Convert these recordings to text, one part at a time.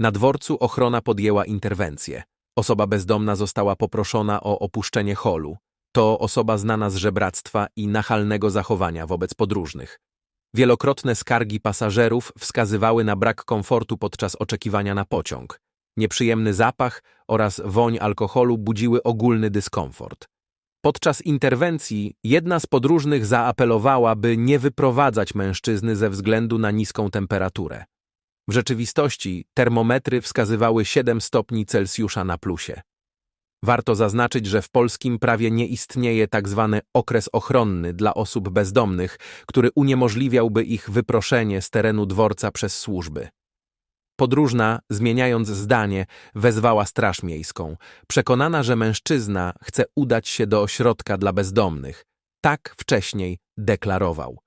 Na dworcu ochrona podjęła interwencję. Osoba bezdomna została poproszona o opuszczenie holu. To osoba znana z żebractwa i nachalnego zachowania wobec podróżnych. Wielokrotne skargi pasażerów wskazywały na brak komfortu podczas oczekiwania na pociąg. Nieprzyjemny zapach oraz woń alkoholu budziły ogólny dyskomfort. Podczas interwencji jedna z podróżnych zaapelowała, by nie wyprowadzać mężczyzny ze względu na niską temperaturę. W rzeczywistości termometry wskazywały 7 stopni Celsjusza na plusie. Warto zaznaczyć, że w polskim prawie nie istnieje tak zwany okres ochronny dla osób bezdomnych, który uniemożliwiałby ich wyproszenie z terenu dworca przez służby. Podróżna, zmieniając zdanie, wezwała straż miejską, przekonana, że mężczyzna chce udać się do ośrodka dla bezdomnych. Tak wcześniej deklarował.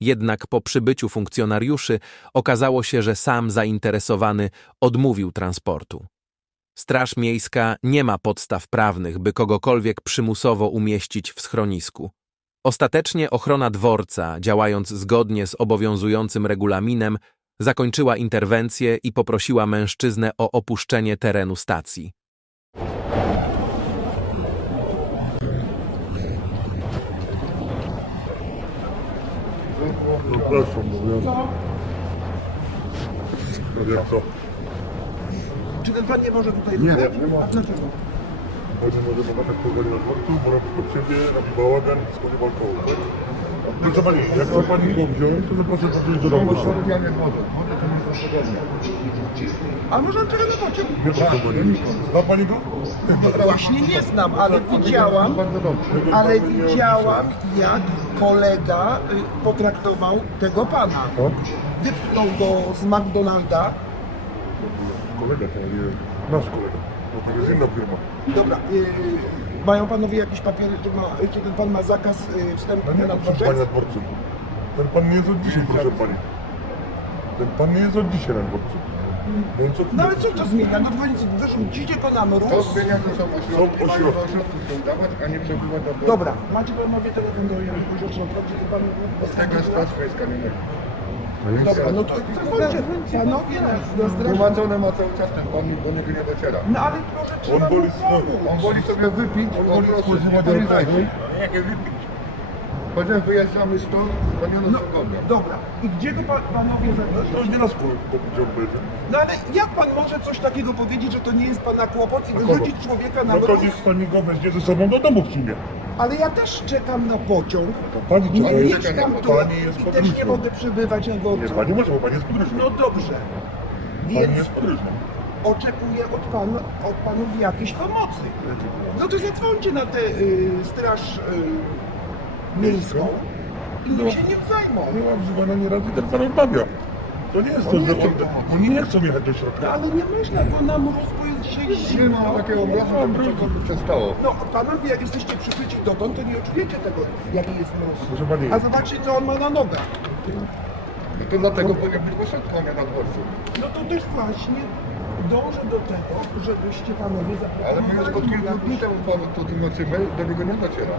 Jednak po przybyciu funkcjonariuszy okazało się, że sam zainteresowany odmówił transportu. Straż Miejska nie ma podstaw prawnych, by kogokolwiek przymusowo umieścić w schronisku. Ostatecznie ochrona dworca, działając zgodnie z obowiązującym regulaminem, zakończyła interwencję i poprosiła mężczyznę o opuszczenie terenu stacji. Przepraszam. No jak to? Czy ten pan nie może tutaj Nie, nie ma. A dlaczego? Chodzi może bo tak powoli na dworcu, bo robi pod siebie, robi bałagan, skąd alkohol, tak? Proszę Pani, jak to Pani go wziąłem, to proszę powiedzieć do domu. Wodę. Wodę to. A może on czeka na pociąg? Nie Pani. Zna Pani go? Właśnie nie znam, ale widziałam, Bardzo dobrze. ale widziałam jak kolega y, potraktował tego pana. Tak? Wypchnął go z McDonalda. Kolega to nie nasz kolega. No to jest inna firma. Dobra, y, mają panowie jakieś papiery, czy, ma, czy ten pan ma zakaz y, wstępu No nie, na to proszę dworzec? Pani na dworcu. Ten Pan nie jest od dzisiaj, proszę Pani. Ten Pan nie jest od dzisiaj na dworcu. No i co No ale co to zmienia? No dzwonicie, wyrzucicie go na To zmienia, że są ośrodki. Są Mają ośrodki. ośrodków udawać, a nie przebywać do. Dobra, macie panowie telefon do jakiegoś ośrodka, gdzie pan... Tego straż miejska nie ma. Dobra, no to zadzwońcie, panowie na, na straż. Tłumaczone ma cały czas ten pan, do niego nie dociera. No ale może trzeba swoje. pomóc. On woli sobie wypić, On woli To zajdzie. Jakie wypić? Chociaż wyjeżdżamy stąd, to nie No, nas wygodne. dobra. I gdzie go pan, panowie To zawiozą? już nie nas powiedział będzie. No ale jak pan może coś takiego powiedzieć, że to nie jest pana kłopot i wyrzucić człowieka na No to mróz? niech Pani go weźmie ze sobą do domu przyjmie. Ale ja też czekam na pociąg. Pani Nie czeka, jest- mieszkam tu Pani jest i też nie mogę przebywać na Nie, dworcu. Pani może, bo Pani jest. No dobrze. Pani Więc jest oczekuję od, pan, od panów jakiejś pomocy. No to zadzwońcie na tę y, straż y, miejską i niech się nie zajmą. Była wzywana nieraz i ten Pan odmawia. To nie jest to, że on, oni nie chcą jechać do No, środka. ale nie można bo jest dzisiaj Nie zimno. ma takiego obrazu, żeby cokolwiek się stało. No, panowie, jak jesteście przykryci dotąd, to nie odczujecie tego, jaki jest. Proszę Pani, A zobaczcie, co on ma na nogach. No to dlatego powinien być ośrodka, a nie na dworcu. No to też właśnie dążę do tego, żebyście panowie Ale my już od kilku dni temu panu to tłumaczymy, do niego nie dociera.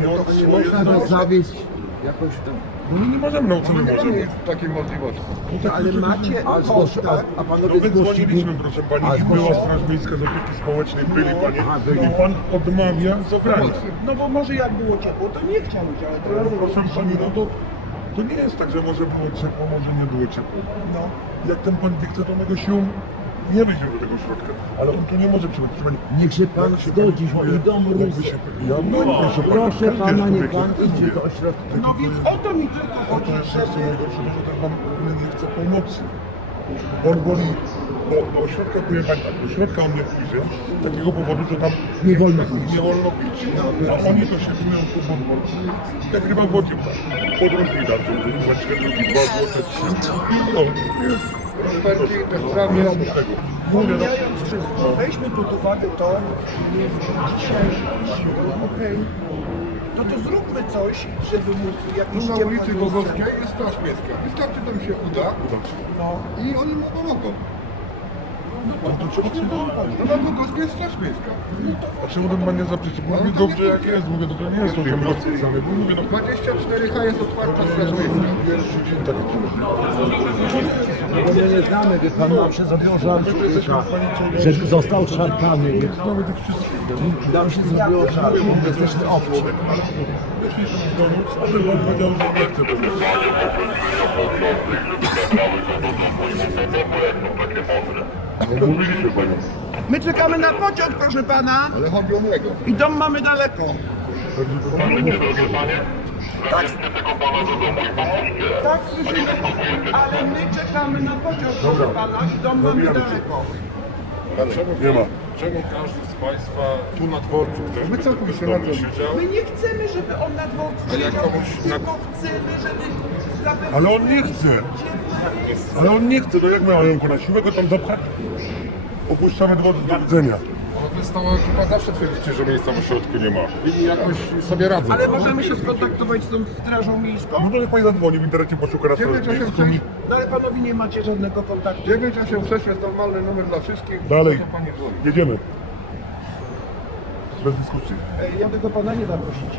nie on swoje Można zawieźć jakoś tam. No nie możemy nauczyć My nie może. mamy takiej możliwości. No tak, Ale macie kontakt. A No my dzwoniliśmy, proszę Pani, i była Straż Miejska z Opieki Społecznej, byli Panie, i Pan odmawia zabrania. No bo może jak było ciepło, to nie chciałeś, ale teraz... No proszę Pani, no to, to nie jest tak, że może było ciepło, może nie było ciepło. No. Jak ten Pan nie chce do tego sił, nie wyjdzie do tego środka. Ale on tu nie może przyjść. Proszę Pani, Niech się pan jak się zgodzi, pani i jakby się, ja, no, proszę Pani, Proszę każdy pana, jest niech pan idzie do ośrodka. No więc o to mi tylko chodzi, to jest jeszcze żeby... najgorsze, że ten Pan nie chce pomocy. On woli, do ośrodka powie Pani tak, do środka on nie pójdzie, z takiego powodu, że tam Nie wolno pić. nie wolno pić. A oni to się czują tu pod wodą. Jak chyba w wodzie, podróżni dadzą, że bułeczkę, drugi dwa złote, trzy. No, jest, Eksperci też sprawy nie robią. no, Pomijając wszystko, weźmy pod uwagę to, dzisiaj okej. No to zróbmy coś, żeby móc jakieś Tu na ulicy Gogowskiej jest straż miejska. Wystarczy tam się uda No. i oni mu pomogą. No na Bogowskiej jest straż miejska. A czemu ten pan nie zaprzeczy? Mówię dobrze jak jest, mówię, to, to nie jest to emocje, bo mówię, no 24H jest otwarta straż miejska. Bo my nie znamy, wie pan, nam się zrobiło że został szarpany. Nam się zrobiło żal, bo jesteśmy obcy. Powiedział, że nie mówiliście panią. My czekamy na pociąg, proszę pana. Ale chodzi o niego. I dom mamy daleko. Tak, słyszymy. Ale my czekamy na pociąg, proszę pana. I dom mamy daleko. Dlaczego nie ma? Czemu każdy Państwa tu na dworcu chce, My całkowicie na dworcu. siedział? My nie chcemy, żeby on na dworcu A jak siedział, komuś na- tylko chcemy, żeby zapewnić Ale on nie chce. Ale on nie chce, no jak mają go na siłę go tam zapchać? Opuszczamy dworzec do widzenia. Ale to jest stała ekipa, zawsze twierdzicie, że miejsca w ośrodku nie ma. I jakoś sobie radzą. Ale możemy się skontaktować z tą strażą miejską? No to niech pani zadzwoni, w internecie poszuka raz. 986 No ale panowie nie macie żadnego kontaktu. 986 jest normalny numer dla wszystkich. Dalej, To pani dzwoni. jedziemy. Bez dyskusji. Ej, Ja tego pana nie zaprosić.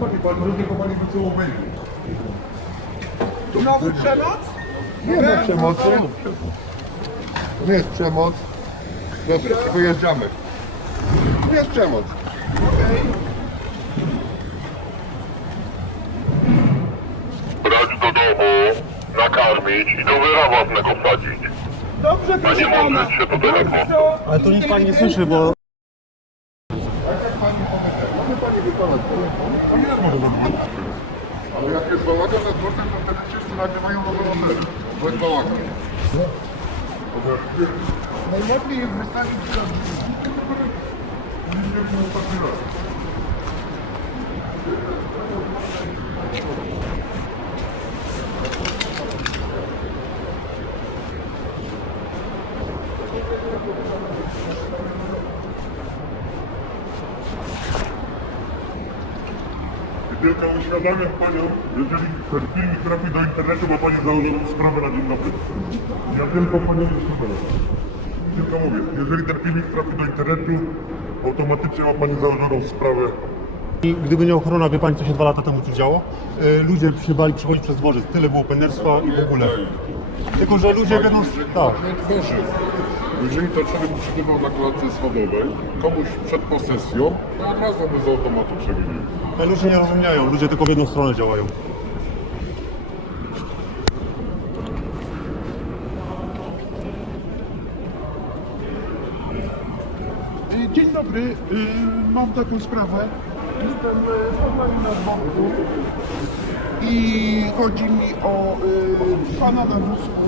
Pani, pani, drugiego pani wysyłał mail. Znowu przemoc? Nie ma przemocy. Nie jest przemoc. Dobrze, wyjeżdżamy. Nie jest przemoc. brać do domu, nakarmić i do wyra własnego wsadzić. Dobrze, proszę nie pana. możesz się po telefon. Bardzo Ale to nikt pani nie słyszy, bo Może pani wykonać. Ale jak jest bałagan na dworcem, to wtedy wszyscy nagrywają na rowery. Bo jest bałagan. Najlepiej jest wystawić Tylko uświadamiam panią, jeżeli ten filmik trafi do internetu, ma pani założoną sprawę na dzień dobry. Ja tylko panią uświadamiam. Tylko mówię, jeżeli ten filmik trafi do internetu, automatycznie ma pani założoną sprawę. I gdyby nie ochrona, wie pani co się dwa lata temu tu działo? E, ludzie się bali przechodzić przez dworzec, tyle było penerstwa i w ogóle. Tylko, że ludzie wiedzą, tak. Jeżeli to człowiek przebywał na klatce schodowej, komuś przed posesją, to od razu by z automatu przewidział. Ale ludzie nie rozumieją, ludzie tylko w jedną stronę działają. Y, Dzień dobry, y, mam taką sprawę. Jestem y, online na dworcu i chodzi mi o pana na wózku,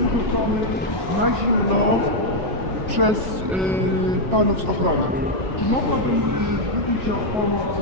wyrzucony na zimno przez y, panów z ochrony. Czy mogłabym y, prosić o pomoc